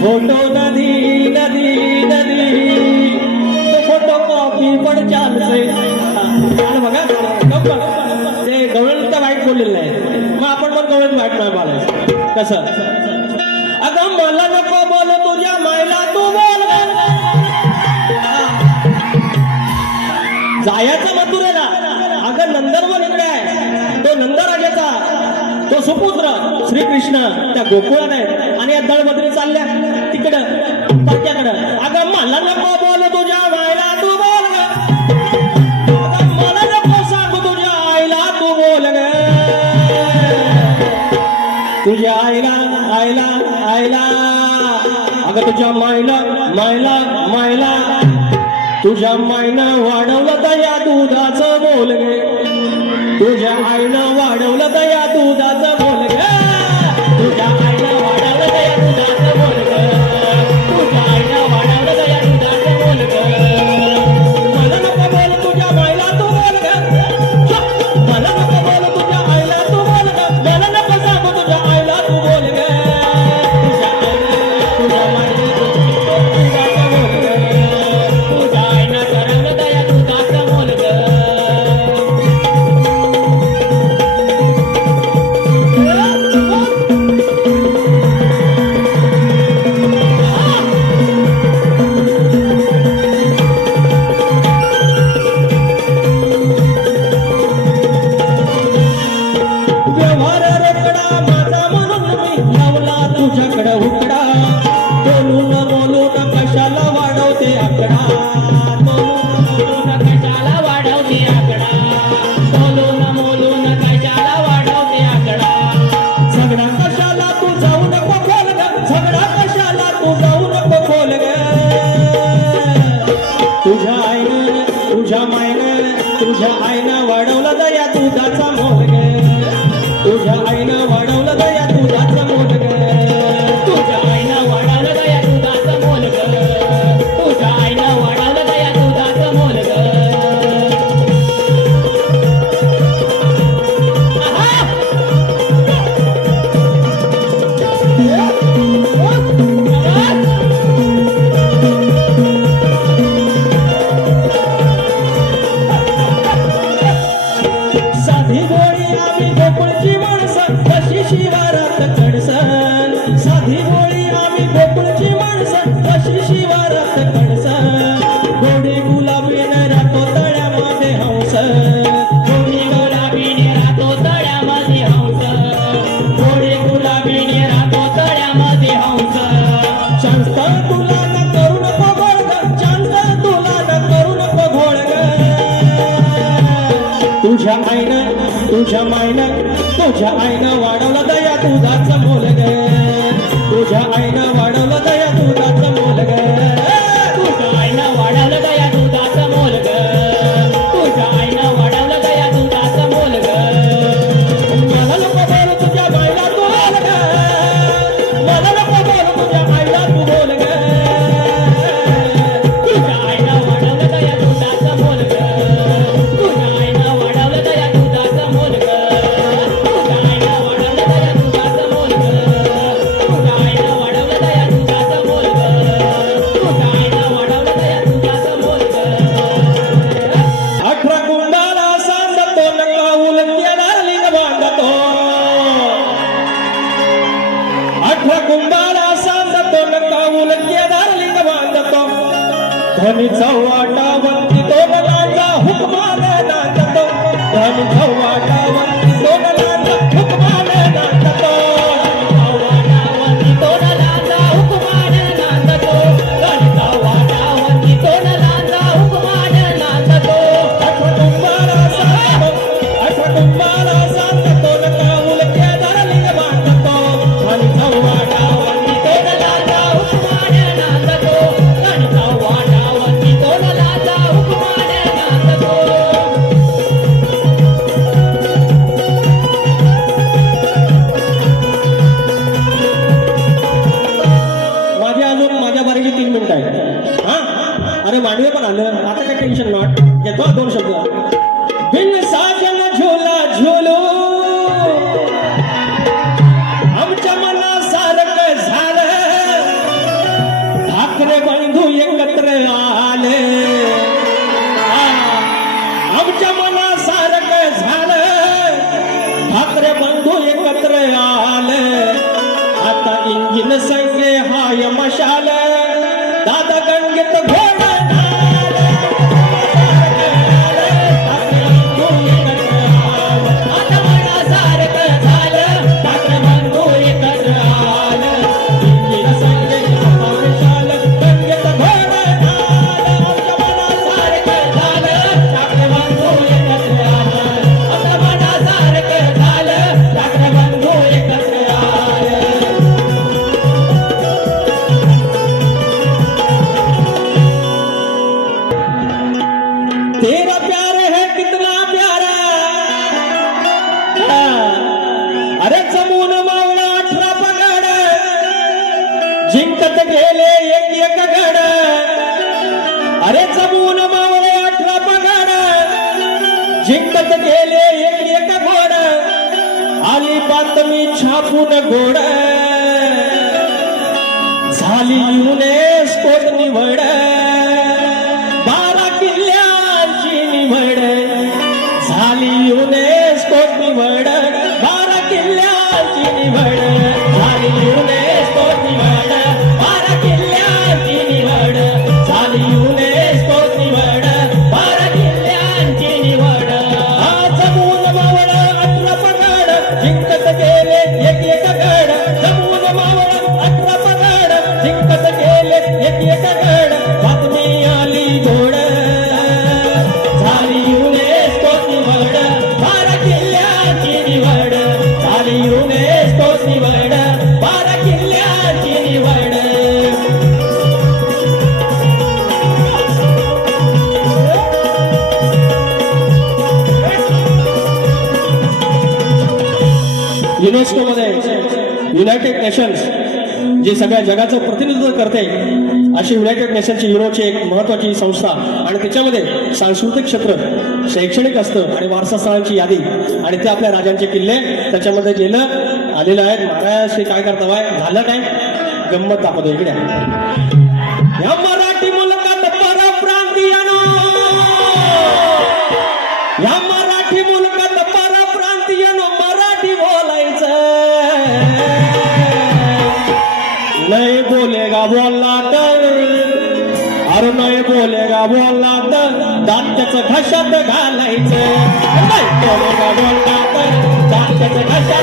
Photo नदी नदी नदी. फोटो कॉपी पण चालते आणि बघा. ते गवळण तर वाईट बोललेलं आहे. मग आपण पण गवळण वाईट नाही बोलायचं. कसं? अगं मला नको बोल तुझ्या मायला तू बोल. जायाचं मथुर आहे ना अगं नंदनवर इकडे आहे. तो नंदराजाचा तो सुपुत्र श्रीकृष्ण त्या गोकुळात आहे. आणि या दळबद्दल अगं तुझ्या मायला मायला मायला. तुझ्या मायना वाढवलं तर या दुधाचं बोल गे. तुझ्या आईनं वाढवलं तर या दुधाचं बोल गे. तुझ्या तुझ्या आईनं वाढवलं दया तुझाचा मोर गे. तुझ्या आईनं वाढवलं दया तुझा तुझ्या आईना तुझ्या आईनं वाढवला दया तुझा समोल गे. तुझ्या आईनं मोठ्या कुंभाला सांगतो काऊल केदार लिंग बांधतो. धनीचा वाटा बंदी चांगलं पण आलं. आता काही टेन्शन नॉट घेतो दोन शब्द. भिन्न साजन झोला झोलो. आमच्या झालं. भाकरे एक तेरा प्यार है कितना प्यारा। अरे जमून मावळा अठरा पगड जिंकत गेले एक एक गड। अरे जमून मावळे अठरा पगड जिंकत गेले एक एक घोड। आली बातमी छापून गोड झाली युनेस्कोत निवड। युनेस्को मध्ये युनायटेड नेशन्स जे सगळ्या जगाचं प्रतिनिधित्व करते अशी युनायटेड नेशनची युरोची एक महत्वाची संस्था. आणि त्याच्यामध्ये सांस्कृतिक क्षेत्र शैक्षणिक असतं आणि वारसा स्थळांची यादी. आणि ते आपल्या राजांचे किल्ले त्याच्यामध्ये गेलं आलेलं आहे महाराज हे काय करता झालं काय? गंमत दाखवतो इकडे. बोलला तर. अरे नाही बोलेगा बोलला तर. दांत्याचं घशात घालायचं. नाही बोलेगा बोलला तर. दांत्याचं घशात